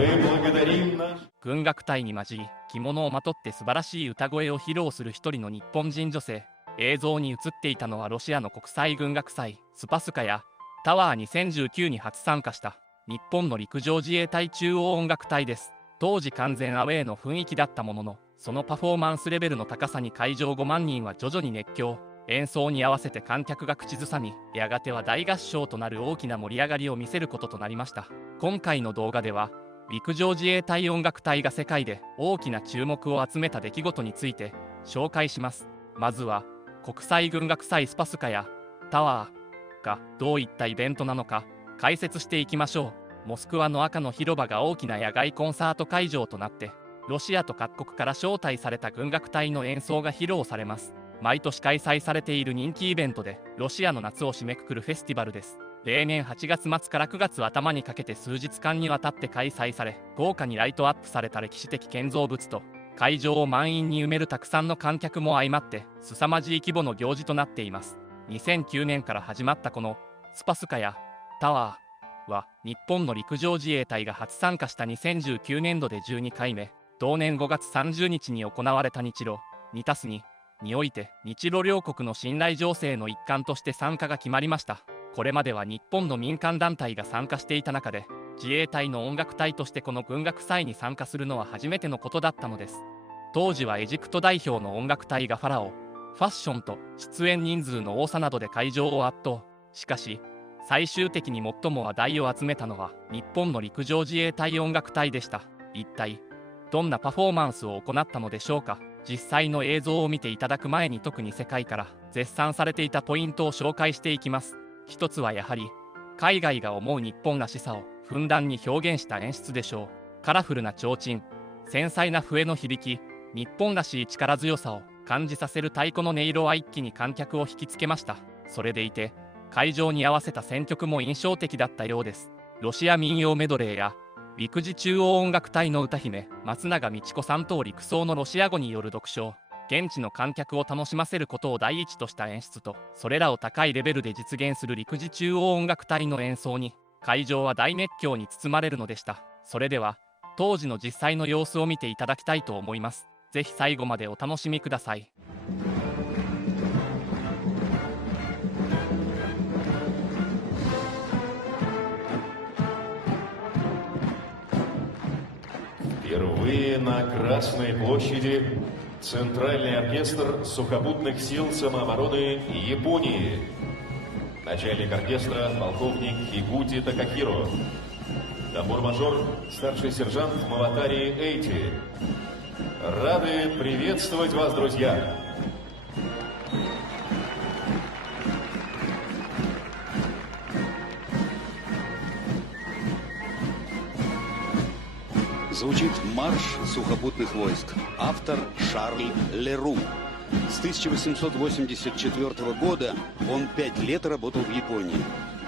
Мы благодарим наш... 軍楽隊に混じり着物をまとって素晴らしい歌声を披露する一人の日本人女性。映像に映っていたのはロシアの国際軍楽祭スパスカヤタワー2019に初参加した日本の陸上自衛隊中央音楽隊です。当時完全アウェーの雰囲気だったものの、そのパフォーマンスレベルの高さに会場5万人は徐々に熱狂。演奏に合わせて観客が口ずさみ、やがては大合唱となる大きな盛り上がりを見せることとなりました。今回の動画では陸上自衛隊音楽隊が世界で大きな注目を集めた出来事について紹介します。まずは国際軍楽祭スパスカヤタワーがどういったイベントなのか解説していきましょう。モスクワの赤の広場が大きな野外コンサート会場となって、ロシアと各国から招待された軍楽隊の演奏が披露されます。毎年開催されている人気イベントで、ロシアの夏を締めくくるフェスティバルです。例年8月末から9月頭にかけて数日間にわたって開催され、豪華にライトアップされた歴史的建造物と会場を満員に埋めるたくさんの観客も相まって凄まじい規模の行事となっています。2009年から始まったこのスパスカヤタワーは日本の陸上自衛隊が初参加した2019年度で12回目、同年5月30日に行われた日露2たす2において日露両国の信頼醸成の一環として参加が決まりました。これまでは日本の民間団体が参加していた中で、自衛隊の音楽隊としてこの軍楽祭に参加するのは初めてのことだったのです。当時はエジプト代表の音楽隊がファラオ、ファッションと出演人数の多さなどで会場を圧倒。しかし最終的に最も話題を集めたのは日本の陸上自衛隊音楽隊でした。一体どんなパフォーマンスを行ったのでしょうか。実際の映像を見ていただく前に特に世界から絶賛されていたポイントを紹介していきます。一つはやはり海外が思う日本らしさをふんだんに表現した演出でしょう。カラフルな提灯、繊細な笛の響き、日本らしい力強さを感じさせる太鼓の音色は一気に観客を引きつけました。それでいて会場に合わせた選曲も印象的だったようです。ロシア民謡メドレーや陸自中央音楽隊の歌姫松永美智子さんと陸曹のロシア語による読唱、現地の観客を楽しませることを第一とした演出と、それらを高いレベルで実現する陸自中央音楽隊の演奏に会場は大熱狂に包まれるのでした。それでは当時の実際の様子を見ていただきたいと思います。ぜひ最後までお楽しみください。Впервые на Красной площади Центральный оркестр сухопутных сил самообороны Японии. Начальник оркестра полковник Хигути Такахиро. Тамбур-мажор старший сержант Маватари Эйти. Рады приветствовать вас, друзья! Звучит марш сухопутных войск. Автор Шарль Леру. С 1884 года он 5 лет работал в Японии.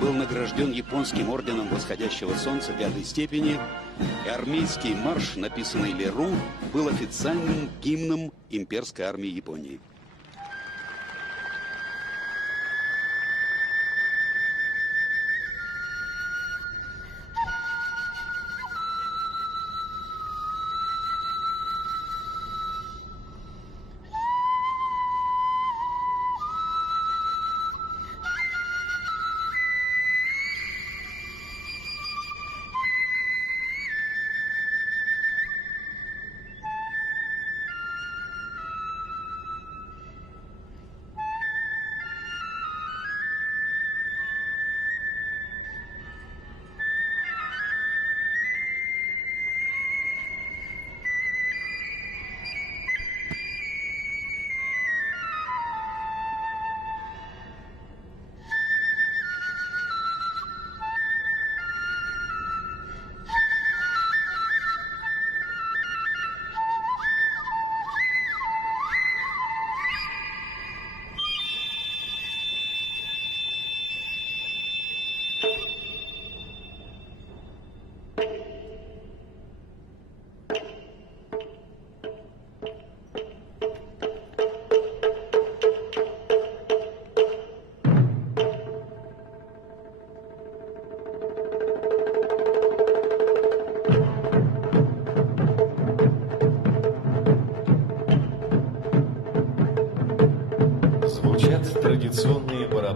Был награжден японским орденом восходящего солнца 5 степени. И армейский марш, написанный Леру, был официальным гимном имперской армии Японии.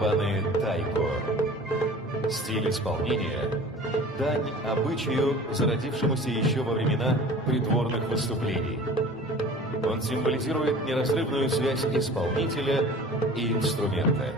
барабаны тайко. Стиль исполнения – дань обычаю, зародившемуся еще во времена придворных выступлений. Он символизирует неразрывную связь исполнителя и инструмента.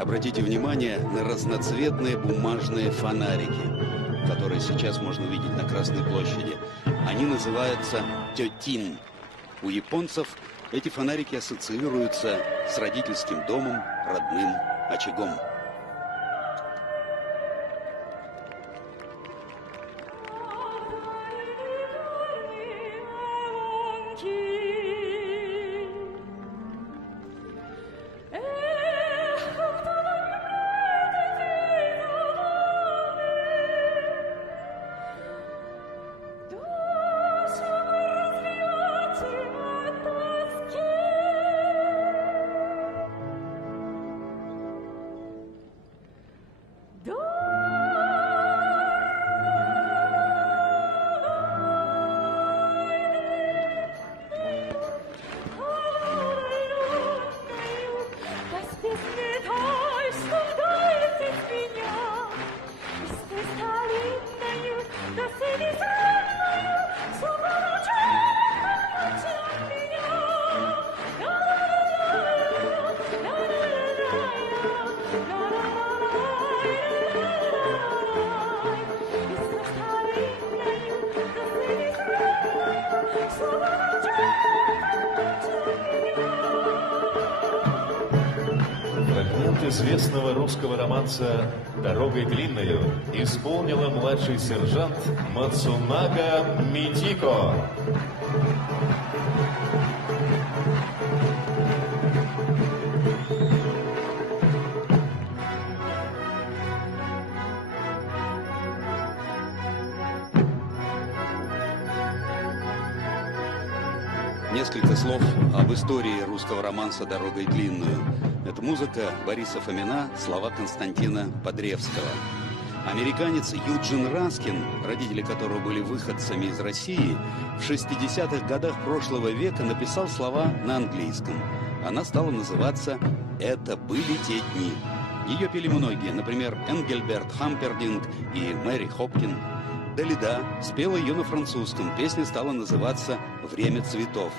Обратите внимание на разноцветные бумажные фонарики, которые сейчас можно увидеть на Красной площади. Они называются тётин. У японцев эти фонарики ассоциируются с родительским домом, родным очагом. Фрагмент известного русского романса «Дорогой длинною» исполнила младший сержант Мацунага Митико. Несколько слов об истории русского романса «Дорогой длинную». Это музыка Бориса Фомина, слова Константина Подревского. Американец Юджин Раскин, родители которого были выходцами из России, в 60-х годах прошлого века написал слова на английском. Она стала называться «Это были те дни». Ее пели многие, например, Энгельберт Хампердинг и Мэри Хопкин. Далида спела ее на французском. Песня стала называться «Время цветов».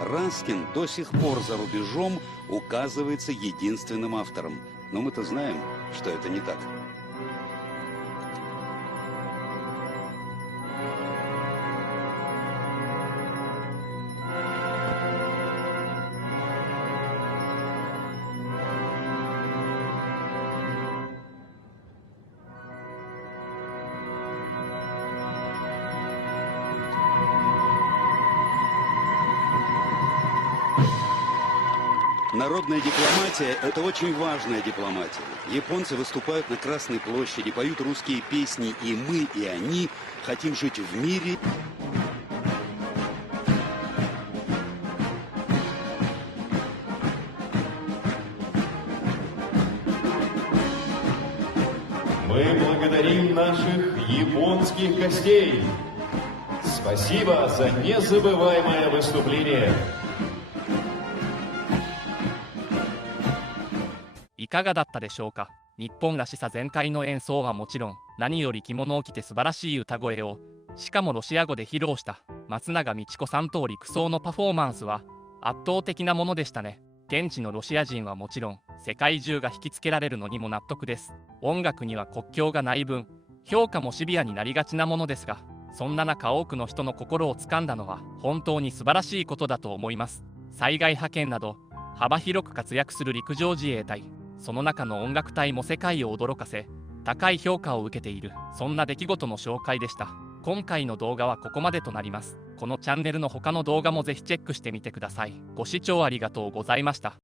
Раскин до сих пор за рубежом указывается единственным автором. Но мы-то знаем, что это не так. Народная дипломатия – это очень важная дипломатия. Японцы выступают на Красной площади, поют русские песни, и мы, и они хотим жить в мире. Мы благодарим наших японских гостей. Спасибо за незабываемое выступление. いかがだったでしょうか。日本らしさ全開の演奏はもちろん、何より着物を着て素晴らしい歌声を、しかもロシア語で披露した松永美智子さん通り苦壮のパフォーマンスは圧倒的なものでしたね。現地のロシア人はもちろん、世界中が引きつけられるのにも納得です。音楽には国境がない分、評価もシビアになりがちなものですが、そんな中多くの人の心をつかんだのは本当に素晴らしいことだと思います。災害派遣など幅広く活躍する陸上自衛隊、その中の音楽隊も世界を驚かせ、高い評価を受けている、そんな出来事の紹介でした。今回の動画はここまでとなります。このチャンネルの他の動画もぜひチェックしてみてください。ご視聴ありがとうございました。